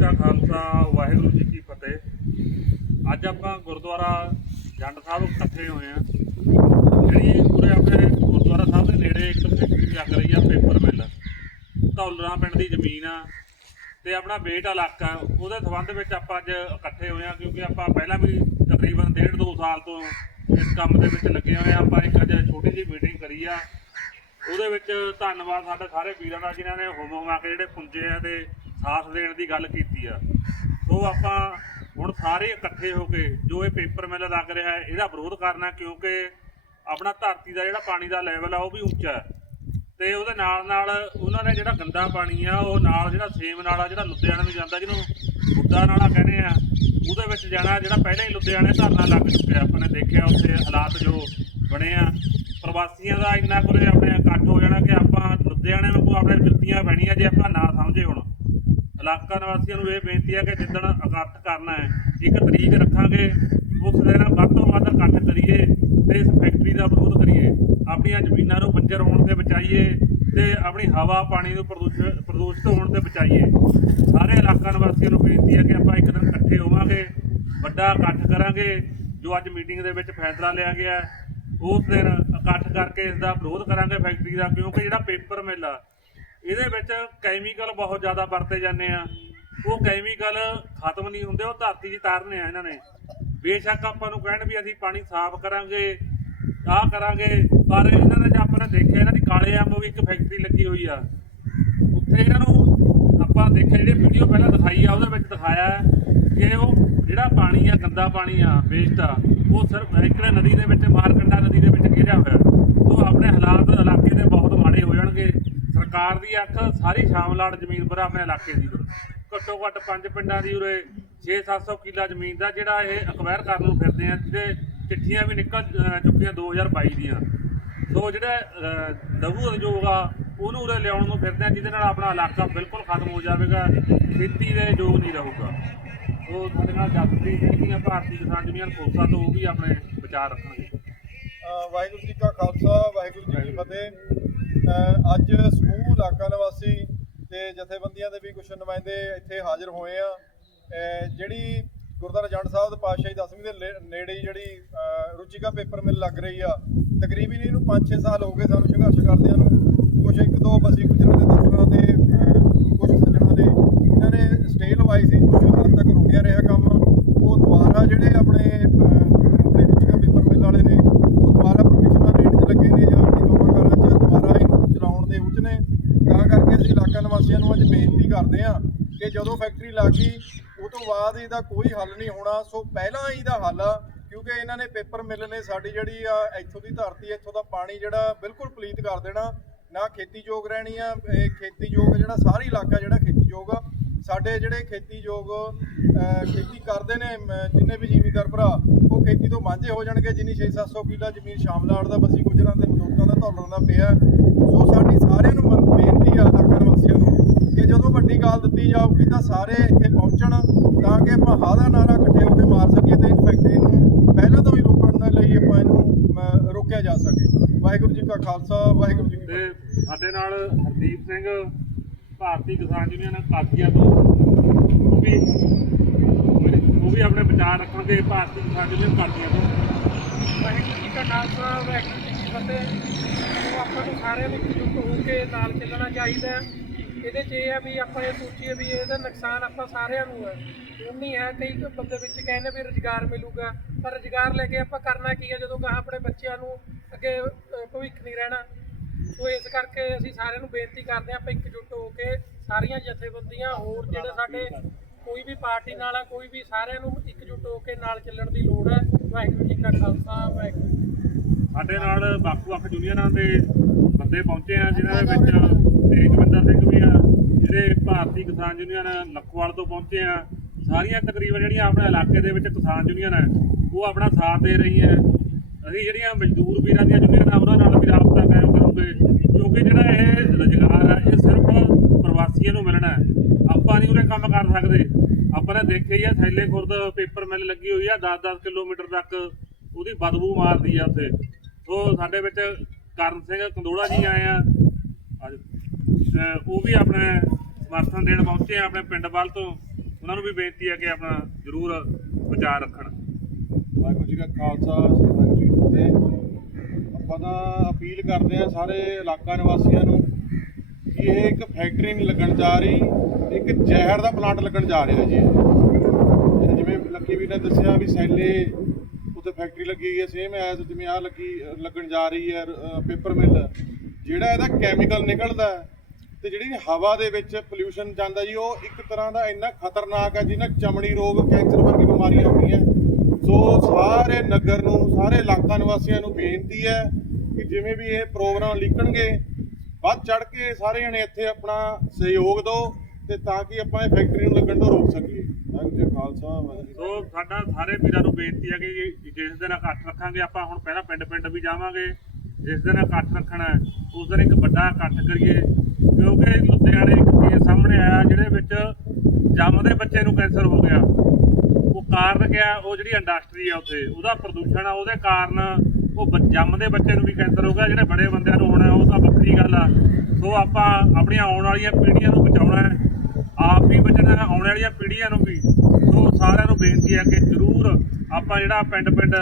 ਕਾ ਖਾਲਸਾ, ਵਾਹਿਗੁਰੂ ਜੀ ਕੀ ਫਤਿਹ। ਅੱਜ ਆਪਾਂ ਗੁਰਦੁਆਰਾ ਜੰਡ ਸਾਹਿਬ ਇਕੱਠੇ ਹੋਏ ਆ ਜਿਹੜੀ ਪੂਰੇ ਆਪਣੇ ਗੁਰਦੁਆਰਾ ਸਾਹਿਬ ਦੇ ਨੇੜੇ ਇੱਕ ਫੈਕਟਰੀ ਚੱਲ ਰਹੀ ਆ, ਪੇਪਰ ਮਿਲ। ਧੌਲਰਾ ਪਿੰਡ ਦੀ ਜ਼ਮੀਨ ਆ ਤੇ ਆਪਣਾ ਬੇਟ ਇਲਾਕਾ ਉਹਦੇ ਸੰਬੰਧ ਵਿੱਚ ਆਪਾਂ ਅੱਜ ਇਕੱਠੇ ਹੋਏ ਆ ਕਿਉਂਕਿ ਆਪਾਂ ਪਹਿਲਾਂ ਵੀ ਤਕਰੀਬਨ ਡੇਢ ਦੋ ਸਾਲ ਤੋਂ ਇਸ ਕੰਮ ਦੇ ਵਿੱਚ ਲੱਗੇ ਹੋਏ ਆ ਆਪਾਂ ਇੱਕ ਅੱਜ ਛੋਟੀ ਜਿਹੀ ਮੀਟਿੰਗ ਕਰੀ ਆ। ਉਹਦੇ ਵਿੱਚ ਧੰਨਵਾਦ ਸਾਡੇ ਸਾਰੇ ਵੀਰਾਂ ਦਾ, ਜਿਨ੍ਹਾਂ ਨੇ ਹੁਮ ਹੁਮਾ ਕੇ ਜਿਹੜੇ ਪੁੰਜੇ ਆ ਤੇ ਸਾਥ ਦੇਣ ਦੀ ਗੱਲ ਕੀਤੀ ਆ। ਸੋ ਆਪਾਂ ਹੁਣ ਸਾਰੇ ਇਕੱਠੇ ਹੋ ਕੇ ਜੋ ਇਹ ਪੇਪਰ ਮਿਲ ਲੱਗ ਰਿਹਾ ਹੈ, ਇਹਦਾ ਵਿਰੋਧ ਕਰਨਾ ਕਿਉਂਕਿ ਆਪਣਾ ਧਰਤੀ ਦਾ ਜਿਹੜਾ ਪਾਣੀ ਦਾ ਲੈਵਲ ਆ ਉਹ ਵੀ ਉੱਚਾ ਹੈ। ਤੇ ਉਹਦੇ ਨਾਲ ਨਾਲ ਉਹਨਾਂ ਨੇ ਜਿਹੜਾ ਗੰਦਾ ਪਾਣੀ ਆ, ਉਹ ਨਾਲ ਜਿਹੜਾ ਸੇਮ ਨਾਲਾ ਜਿਹੜਾ ਲੁਧਿਆਣੇ ਨੂੰ ਜਾਂਦਾ, ਜਿਹਨੂੰ ਬੁੱਢਾ ਨਾਲਾ ਕਹਿੰਦੇ ਆ, ਉਹਦੇ ਵਿੱਚ ਜਾਣਾ, ਜਿਹੜਾ ਪਹਿਲਾਂ ਹੀ ਲੁਧਿਆਣੇ ਧਰਨਾ ਲੱਗ ਚੁੱਕਿਆ ਆਪਾਂ ਨੇ ਦੇਖਿਆ ਉੱਥੇ ਹਾਲਾਤ ਜੋ ਬਣੇ ਆ। ਪ੍ਰਵਾਸੀਆਂ ਦਾ ਇੰਨਾ ਕੁਰੇ ਆਪਣੇ ਇਕੱਠ ਹੋ ਜਾਣਾ ਕਿ ਆਪਾਂ ਲੁਧਿਆਣੇ ਨੂੰ ਆਪਣੇ ਜੁੱਤੀਆਂ ਪੈਣੀਆਂ ਜੇ ਆਪਾਂ ਨਾ ਸਮਝੇ ਹੁਣ। ਇਲਾਕਾ ਨਿਵਾਸੀਆਂ ਨੂੰ ਇਹ ਬੇਨਤੀ ਹੈ ਕਿ ਜਿੱਦਣ ਇਕੱਠ ਕਰਨਾ ਹੈ, ਇੱਕ ਤਰੀਕ ਰੱਖਾਂਗੇ, ਉਸ ਦਿਨ ਵੱਧ ਤੋਂ ਵੱਧ ਇਕੱਠ ਕਰੀਏ ਤੇ ਇਸ ਫੈਕਟਰੀ ਦਾ ਵਿਰੋਧ ਕਰੀਏ। ਆਪਣੀਆਂ ਜ਼ਮੀਨਾਂ ਨੂੰ ਬੰਜਰ ਹੋਣ ਤੇ ਬਚਾਈਏ ਤੇ ਆਪਣੀ ਹਵਾ, ਪਾਣੀ ਨੂੰ ਪ੍ਰਦੂਸ਼ਿਤ ਪ੍ਰਦੂਸ਼ਿਤ ਹੋਣ ਤੇ ਬਚਾਈਏ। ਸਾਰੇ ਇਲਾਕਾ ਨਿਵਾਸੀਆਂ ਨੂੰ ਬੇਨਤੀ ਹੈ ਕਿ ਆਪਾਂ ਇੱਕ ਦਿਨ ਇਕੱਠੇ ਹੋਵਾਂਗੇ, ਵੱਡਾ ਇਕੱਠ ਕਰਾਂਗੇ, ਜੋ ਅੱਜ ਮੀਟਿੰਗ ਦੇ ਵਿੱਚ ਫੈਸਲਾ ਲਿਆ ਗਿਆ ਉਸ ਦਿਨ ਇਕੱਠ ਕਰਕੇ ਇਸ ਦਾ ਵਿਰੋਧ ਕਰਾਂਗੇ ਫੈਕਟਰੀ ਦਾ, ਕਿਉਂਕਿ ਜਿਹੜਾ ਪੇਪਰ ਮਿਲ ਆ ਇਹਦੇ ਵਿੱਚ ਕੈਮੀਕਲ ਬਹੁਤ ਜ਼ਿਆਦਾ ਵਰਤੇ ਜਾਂਦੇ ਆ। ਉਹ ਕੈਮੀਕਲ ਖਤਮ ਨਹੀਂ ਹੁੰਦੇ, ਉਹ ਧਰਤੀ 'ਚ ਤਾਰਨੇ ਆ ਇਹਨਾਂ ਨੇ। ਬੇਸ਼ੱਕ ਆਪਾਂ ਨੂੰ ਕਹਿਣ ਵੀ ਅਸੀਂ ਪਾਣੀ ਸਾਫ਼ ਕਰਾਂਗੇ, ਆਹ ਕਰਾਂਗੇ, ਪਰ ਇਹਨਾਂ ਨੇ ਜੇ ਆਪਾਂ ਨੇ ਦੇਖਿਆ, ਇਹਨਾਂ ਦੀ ਕਾਲੇ ਅੰਬ ਵੀ ਇੱਕ ਫੈਕਟਰੀ ਲੱਗੀ ਹੋਈ ਆ। ਉੱਥੇ ਇਹਨਾਂ ਨੂੰ ਆਪਾਂ ਦੇਖਿਆ, ਜਿਹੜੀ ਵੀਡੀਓ ਪਹਿਲਾਂ ਦਿਖਾਈ ਆ, ਉਹਦੇ ਵਿੱਚ ਦਿਖਾਇਆ ਕਿ ਉਹ ਜਿਹੜਾ ਪਾਣੀ ਆ, ਗੰਦਾ ਪਾਣੀ ਆ ਵੇਸਟ ਆ, ਉਹ ਸਿਰਫ ਇੱਕ ਨਦੀ ਦੇ ਵਿੱਚ, ਮਾਰਕੰਡਾ ਨਦੀ ਦੇ ਵਿੱਚ ਗਿਰਿਆ ਹੋਇਆ। ਸੋ ਆਪਣੇ ਹਾਲਾਤ ਇਲਾਕੇ ਦੇ ਬਹੁਤ ਮਾੜੇ ਹੋ ਜਾਣਗੇ। ਸਰਕਾਰ ਦੀ ਅੱਖ ਸਾਰੀ ਸ਼ਾਮਲਾੜ ਜ਼ਮੀਨ ਪਰ ਆਪਣੇ ਇਲਾਕੇ ਦੀ ਘੱਟੋ ਘੱਟ ਪੰਜ ਪਿੰਡਾਂ ਦੀ ਉਰੇ 6-700 ਕਿੱਲਾ ਜ਼ਮੀਨ ਦਾ ਜਿਹੜਾ ਇਹ ਅਕਵਾਇਰ ਕਰਨ ਨੂੰ ਫਿਰਦੇ ਆ ਜਿਹਦੇ ਚਿੱਠੀਆਂ ਵੀ ਨਿਕਲ ਚੁੱਕੀਆਂ 2022 ਦੀਆਂ। ਸੋ ਜਿਹੜਾ ਲਘੂ ਉਦਯੋਗ ਆ ਉਹਨੂੰ ਉਰੇ ਲਿਆਉਣ ਨੂੰ ਫਿਰਦੇ ਆ ਜਿਹਦੇ ਨਾਲ ਆਪਣਾ ਇਲਾਕਾ ਬਿਲਕੁਲ ਖਤਮ ਹੋ ਜਾਵੇਗਾ ਖੇਤੀ ਦੇ ਯੋਗ ਨਹੀਂ ਰਹੂਗਾ। ਸੋ ਸਾਡੇ ਨਾਲ ਜਸਪ੍ਰੀਤ ਜਿਹੜੀਆਂ ਭਾਰਤੀ ਕਿਸਾਨ ਯੂਨੀਅਨ ਕੋਸਾ ਤੋਂ ਉਹ ਵੀ ਆਪਣੇ ਵਿਚਾਰ ਰੱਖਣਗੇ। ਵਾਹਿਗੁਰੂ ਜੀ ਕਾ ਖਾਲਸਾ ਵਾਹਿਗੁਰੂ ਜੀ ਕੀ ਫਤਿਹ। ਅੱਜ ਸਮੂਹ ਇਲਾਕਾ ਨਿਵਾਸੀ ਤੇ ਜਥੇਬੰਦੀਆਂ ਦੇ ਵੀ ਕੁਝ ਨੁਮਾਇੰਦੇ ਇੱਥੇ ਹਾਜ਼ਰ ਹੋਏ ਆ। ਜਿਹੜੀ ਗੁਰਦੁਆਰਾ ਜੰਡ ਸਾਹਿਬ ਦੇ ਪਾਤਸ਼ਾਹੀ ਦਸਵੀਂ ਦੇ ਨੇੜੇ ਜਿਹੜੀ ਰੁਚਿਕਾ ਪੇਪਰ ਮਿਲ ਲੱਗ ਰਹੀ ਆ। ਤਕਰੀਬਨ ਇਹਨੂੰ 5-6 ਸਾਲ ਹੋ ਗਏ ਸਾਨੂੰ ਸੰਘਰਸ਼ ਕਰਦਿਆਂ ਨੂੰ। ਕੁਝ ਇੱਕ ਦੋ ਬਸੀ ਗੁਜਰਾਂ ਦੇ ਦਫ਼ਤਰਾਂ ਦੇ ਕੁਝ ਸੱਜਣਾਂ ਦੇ, ਇਹਨਾਂ ਨੇ ਸਟੇ ਲਵਾਈ ਸੀ। ਕੁਝ ਹੱਦ ਤੱਕ ਰੁਕਿਆ ਰਿਹਾ ਕੰਮ ਉਹ ਦੁਬਾਰਾ ਜਿਹੜੇ ਆਪਣੇ ਅ, ਆਪਣੇ ਰੁਚਿਕਾ ਪੇਪਰ ਮਿਲ ਵਾਲੇ ਨੇ ਉਹ ਦੁਬਾਰਾ ਪਰਮਿਸ਼ਨਾਂ ਲੈਣ 'ਚ ਲੱਗੇ ਨੇ ਜਾਂ ਆਪਣੀ ਕੰਮਾਂ ਕਾਰਾਂ 'ਚ ਦੁਬਾਰਾ ਇਹਨੂੰ ਚਲਾਉਣ ਦੇ ਉੱਚ ਨੇ ਤਾਂ ਕਰਕੇ ਅਸੀਂ ਇਲਾਕਾ ਨਿਵਾਸੀਆਂ ਨੂੰ ਅੱਜ ਬੇਨਤੀ ਕਰਦੇ ਹਾਂ ਕਿ ਜਦੋਂ ਫੈਕਟਰੀ ਲੱਗੀ ਉਹ ਤੋਂ ਬਾਅਦ ਇਹਦਾ ਕੋਈ ਹੱਲ ਨਹੀਂ ਹੋਣਾ। ਸੋ ਪਹਿਲਾਂ ਇਹਦਾ ਹੱਲ ਆ, ਕਿਉਂਕਿ ਇਹਨਾਂ ਨੇ ਪੇਪਰ ਮਿਲ ਨੇ ਸਾਡੀ ਜਿਹੜੀ ਆ, ਇੱਥੋਂ ਦੀ ਧਰਤੀ, ਇੱਥੋਂ ਦਾ ਪਾਣੀ ਜਿਹੜਾ ਬਿਲਕੁਲ ਪਲੀਤ ਕਰ ਦੇਣਾ। ਨਾ ਖੇਤੀਯੋਗ ਰਹਿਣੀ ਆ, ਇਹ ਖੇਤੀਯੋਗ ਜਿਹੜਾ ਸਾਰੀ ਇਲਾਕਾ ਜਿਹੜਾ ਖੇਤੀਯੋਗ ਆ ਸਾਡੇ ਜਿਹੜੇ ਖੇਤੀਯੋਗ ਖੇਤੀ ਕਰਦੇ ਨੇ ਜਿੰਨੇ ਵੀ ਜ਼ਿਮੀਂਦਾਰ ਭਰਾ, ਉਹ ਖੇਤੀ ਤੋਂ ਵਾਂਝੇ ਹੋ ਜਾਣਗੇ, ਜਿੰਨੀ 6-700 ਕਿੱਲਾ ਜ਼ਮੀਨ ਸ਼ਾਮਲਾੜ ਦਾ, ਬਸੀ ਗੁਜਰਾਂ ਦੇ ਮਜ਼ਦੂਰਾਂ ਦਾ ਧੌਲਣ ਦਾ ਪਿਆ ਸੋ ਸਾਡੀ ਸਾਰਿਆਂ ਨੂੰ ਬੇਨਤੀ ਆ ਇਲਾਕਾ ਵਾਸੀਆਂ ਨੂੰ ਕਿ ਜਦੋਂ ਵੱਡੀ ਗੱਲ ਦਿੱਤੀ ਜਾਊਗੀ ਤਾਂ ਸਾਰੇ ਇੱਥੇ ਪਹੁੰਚਣ, ਤਾਂ ਕਿ ਆਪਾਂ ਹਾ ਦਾ ਨਾਰਾ ਇਕੱਠੇ ਹੋ ਕੇ ਮਾਰ ਸਕੀਏ ਤੇ ਇਸ ਫੈਕਟਰੀ ਨੂੰ ਪਹਿਲਾਂ ਤੋਂ ਹੀ ਰੋਕਣ ਲਈ ਆਪਾਂ ਇਹਨੂੰ ਰੋਕਿਆ ਜਾ ਸਕੇ। ਵਾਹਿਗੁਰੂ ਜੀ ਕਾ ਖਾਲਸਾ, ਵਾਹਿਗੁਰੂ ਜੀ ਕੀ ਫਤਿਹ ਸਾਡੇ ਨਾਲ ਹਰਦੀਪ ਸਿੰਘ ਭਾਰਤੀ ਕਿਸਾਨ ਯੂਨੀਅਨ ਕਾਕੀਆ ਤੋਂ। ਉਹ ਵੀ ਉਹ ਵੀ ਆਪਣੇ ਵਿਚਾਰ ਰੱਖਣਗੇ ਭਾਰਤੀ ਕਿਸਾਨ ਯੂਨੀਅਨ ਕਾਕੀਆ ਤੋਂ। ਵਾਹਿਗੁਰੂ ਜੀ ਕਾ ਖਾਲਸਾ, ਵਾਹਿਗੁਰੂ ਜੀ ਕੀ ਫਤਿਹ। ਆਪਾਂ ਨੂੰ ਸਾਰਿਆਂ ਨੂੰ ਇਕਜੁੱਟ ਹੋ ਕੇ ਨਾਲ ਚੱਲਣਾ ਚਾਹੀਦਾ ਇਹਦੇ 'ਚ ਇਹ ਹੈ ਵੀ ਆਪਾਂ ਇਹ ਸੋਚੀਏ ਵੀ ਇਹਦਾ ਨੁਕਸਾਨ ਆਪਾਂ ਸਾਰਿਆਂ ਨੂੰ ਹੈ। ਉਹ ਨਹੀਂ ਹੈ ਕਈ ਬੰਦੇ ਵਿੱਚ ਕਹਿੰਦੇ ਵੀ ਰੁਜ਼ਗਾਰ ਮਿਲੂਗਾ, ਪਰ ਰੁਜ਼ਗਾਰ ਲੈ ਕੇ ਆਪਾਂ ਕਰਨਾ ਕੀ ਹੈ? ਜਦੋਂ ਗਾਹ ਆਪਣੇ ਬੱਚਿਆਂ ਨੂੰ ਅੱਗੇ ਭਵਿੱਖ ਨਹੀਂ ਰਹਿਣਾ। ਸੋ ਇਸ ਕਰਕੇ ਅਸੀਂ ਸਾਰਿਆਂ ਨੂੰ ਬੇਨਤੀ ਕਰਦੇ ਹਾਂ ਆਪਾਂ ਇਕਜੁੱਟ ਹੋ ਕੇ ਸਾਰੀਆਂ ਜਥੇਬੰਦੀਆਂ ਹੋਰ ਜਿਹੜੇ ਸਾਡੇ ਕੋਈ ਵੀ ਪਾਰਟੀ ਨਾਲ ਹੈ ਕੋਈ ਵੀ ਸਾਰਿਆਂ ਨੂੰ ਇਕਜੁੱਟ ਹੋ ਕੇ ਨਾਲ ਚੱਲਣ ਦੀ ਲੋੜ ਹੈ। ਵਾਹਿਗੁਰੂ ਜੀ ਕਾ ਖਾਲਸਾ ਵਾਹਿਗੁਰੂ। ਸਾਡੇ ਨਾਲ ਵੱਖ-ਵੱਖ ਯੂਨੀਅਨਾਂ ਦੇ ਬੰਦੇ ਪਹੁੰਚੇ ਆ ਜਿਨ੍ਹਾਂ ਦੇ ਵਿੱਚ ਤੇਜਵਿੰਦਰ ਸਿੰਘ ਵੀ ਆ ਜਿਹੜੇ ਭਾਰਤੀ ਕਿਸਾਨ ਯੂਨੀਅਨ ਲਖਵਾਲ ਤੋਂ ਪਹੁੰਚੇ ਆ। ਸਾਰੀਆਂ ਤਕਰੀਬਨ ਜਿਹੜੀਆਂ ਆਪਣੇ ਇਲਾਕੇ ਦੇ ਵਿੱਚ ਕਿਸਾਨ ਯੂਨੀਅਨ ਹੈ ਉਹ ਆਪਣਾ ਸਾਥ ਦੇ ਰਹੀਆਂ। ਅਸੀਂ ਜਿਹੜੀਆਂ ਮਜ਼ਦੂਰ ਵੀਰਾਂ ਦੀਆਂ ਯੂਨੀਅਨਾਂ ਉਹਨਾਂ ਨਾਲ ਵੀ ਰਾਬਤਾ ਕਾਇਮ ਕਰੂਗੇ ਕਿਉਂਕਿ ਜਿਹੜਾ ਇਹ ਰੁਜ਼ਗਾਰ ਹੈ, ਇਹ ਸਿਰਫ ਪ੍ਰਵਾਸੀਆਂ ਨੂੰ ਮਿਲਣਾ ਹੈ। ਆਪਾਂ ਨਹੀਂ ਉਰੇ ਕੰਮ ਕਰ ਸਕਦੇ। ਆਪਾਂ ਨੇ ਦੇਖਿਆ ਹੀ ਆ, ਥੈਲੇ ਖੁਰਦ ਪੇਪਰ ਮਿਲ ਲੱਗੀ ਹੋਈ ਆ 10-10 ਕਿਲੋਮੀਟਰ ਤੱਕ ਉਹਦੀ ਬਦਬੂ ਮਾਰਦੀ ਆ ਉੱਥੇ। ਸੋ ਸਾਡੇ ਵਿੱਚ ਕਰਨ ਸਿੰਘ ਕੰਦੋੜਾ ਜੀ ਆਏ ਆ। ਉਹ ਵੀ ਆਪਣੇ ਸਮਰਥਨ ਦੇਣ ਪਹੁੰਚੇ ਆ, ਆਪਣੇ ਪਿੰਡ ਵੱਲ ਤੋਂ। ਉਹਨਾਂ ਨੂੰ ਵੀ ਬੇਨਤੀ ਹੈ ਕਿ ਆਪਣਾ ਜ਼ਰੂਰ ਵਿਚਾਰ ਰੱਖਣ। ਵਾਹਿਗੁਰੂ ਜੀ ਕਾ ਖਾਲਸਾ ਵਾਹਿਗੁਰੂ ਜੀ ਕੀ ਫਤਿਹ। ਆਪਾਂ ਤਾਂ ਅਪੀਲ ਕਰਦੇ ਆ ਸਾਰੇ ਇਲਾਕਾ ਨਿਵਾਸੀਆਂ ਨੂੰ ਕਿ ਇਹ ਇੱਕ ਫੈਕਟਰੀ ਨਹੀਂ ਲੱਗਣ ਜਾ ਰਹੀ ਇੱਕ ਜ਼ਹਿਰ ਦਾ ਪਲਾਂਟ ਲੱਗਣ ਜਾ ਰਿਹਾ ਜੀ। ਜਿਵੇਂ ਲੱਕੀ ਵੀ ਨੇ ਦੱਸਿਆ ਵੀ ਸੈਲੇ ਉੱਥੇ ਫੈਕਟਰੀ ਲੱਗੀ ਹੋਈ ਹੈ ਸੇਮ ਐਸ ਜਿਵੇਂ ਆ ਲੱਗੀ ਲੱਗਣ ਜਾ ਰਹੀ ਹੈ ਪੇਪਰ ਮਿਲ ਜਿਹੜਾ ਇਹਦਾ ਕੈਮੀਕਲ ਨਿਕਲਦਾ ਹੈ, ਤੇ ਜਿਹੜੀ ਹਵਾ ਦੇ ਵਿੱਚ ਪੋਲਿਊਸ਼ਨ ਜਾਂਦਾ ਜੀ ਉਹ ਇੱਕ ਤਰ੍ਹਾਂ ਦਾ ਇੰਨਾ ਖਤਰਨਾਕ ਹੈ ਜਿਹਨਾਂ ਚਮੜੀ ਰੋਗ ਕੈਂਸਰ ਵਰਗੀ ਬਿਮਾਰੀਆਂ ਹੁੰਦੀਆਂ। ਸੋ ਸਾਰੇ ਨਗਰ ਨੂੰ ਸਾਰੇ ਇਲਾਕਾ ਨਿਵਾਸੀਆਂ ਨੂੰ ਬੇਨਤੀ ਹੈ ਕਿ ਜਿਵੇਂ ਵੀ ਇਹ ਪ੍ਰੋਗਰਾਮ ਲਿਖਣਗੇ ਵੱਧ ਚੜ ਕੇ ਸਾਰੇ ਜਣੇ ਇੱਥੇ ਆਪਣਾ ਸਹਿਯੋਗ ਦਿਓ ਤੇ ਤਾਂ ਕਿ ਆਪਾਂ ਇਹ ਫੈਕਟਰੀ ਨੂੰ ਲੱਗਣ ਤੋਂ ਰੋਕ ਸਕੀਏ। ਜੀ ਖਾਲਸਾ ਸੋ ਸਾਡਾ ਸਾਰੇ ਵੀਰਾਂ ਨੂੰ ਬੇਨਤੀ ਹੈ ਕਿ ਜਿਸ ਦਿਨ ਇਕੱਠ ਰੱਖਾਂਗੇ ਆਪਾਂ ਹੁਣ ਪਹਿਲਾਂ ਪਿੰਡ ਪਿੰਡ ਵੀ ਜਾਵਾਂਗੇ ਜਿਸ ਦਿਨ ਇਕੱਠ ਰੱਖਣਾ ਉਸ ਦਿਨ ਇੱਕ ਵੱਡਾ ਇਕੱਠ ਕਰੀਏ ਕਿਉਂਕਿ ਲੁਧਿਆਣੇ ਇੱਕ ਕੇਸ ਸਾਹਮਣੇ ਆਇਆ ਜਿਹਦੇ ਵਿੱਚ ਜੰਮਦੇ ਬੱਚੇ ਨੂੰ ਕੈਂਸਰ ਹੋ ਗਿਆ। ਕਾਰਨ ਕਿਆ? ਉਹ ਜਿਹੜੀ ਇੰਡਸਟਰੀ ਆ ਉੱਥੇ, ਉਹਦਾ ਪ੍ਰਦੂਸ਼ਣ ਆ, ਉਹਦੇ ਕਾਰਨ ਉਹ ਬ- ਜੰਮਦੇ ਬੱਚੇ ਨੂੰ ਵੀ ਕੈਂਸਰ ਹੋ ਗਿਆ, ਜਿਹੜੇ ਬੜੇ ਬੰਦਿਆਂ ਨੂੰ ਹੋਣਾ ਉਹ ਤਾਂ ਵੱਖਰੀ ਗੱਲ ਆ। ਸੋ ਆਪਾਂ ਆਪਣੀਆਂ ਆਉਣ ਵਾਲੀਆਂ ਪੀੜ੍ਹੀਆਂ ਨੂੰ ਬਚਾਉਣਾ ਹੈ, ਆਪ ਵੀ ਬਚਣਾ ਆਉਣ ਵਾਲੀਆਂ ਪੀੜ੍ਹੀਆਂ ਨੂੰ ਵੀ। ਸੋ ਸਾਰਿਆਂ ਨੂੰ ਬੇਨਤੀ ਹੈ ਕਿ ਜ਼ਰੂਰ ਆਪਾਂ ਜਿਹੜਾ ਪਿੰਡ ਪਿੰਡ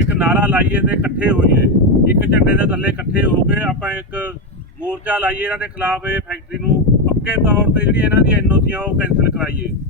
ਇੱਕ ਨਾਰਾ ਲਾਈਏ ਤੇ ਇਕੱਠੇ ਹੋਈਏ। ਇੱਕ ਝੰਡੇ ਦੇ ਥੱਲੇ ਇਕੱਠੇ ਹੋ ਕੇ ਆਪਾਂ ਇੱਕ ਮੋਰਚਾ ਲਾਈਏ, ਇਹਨਾਂ ਦੇ ਖਿਲਾਫ ਇਹ ਫੈਕਟਰੀ ਨੂੰ ਪੱਕੇ ਤੌਰ ਤੇ ਜਿਹੜੀ ਇਹਨਾਂ ਦੀਆਂ ਐਨਓਸੀਆਂ ਉਹ ਕੈਂਸਲ ਕਰਾਈਏ।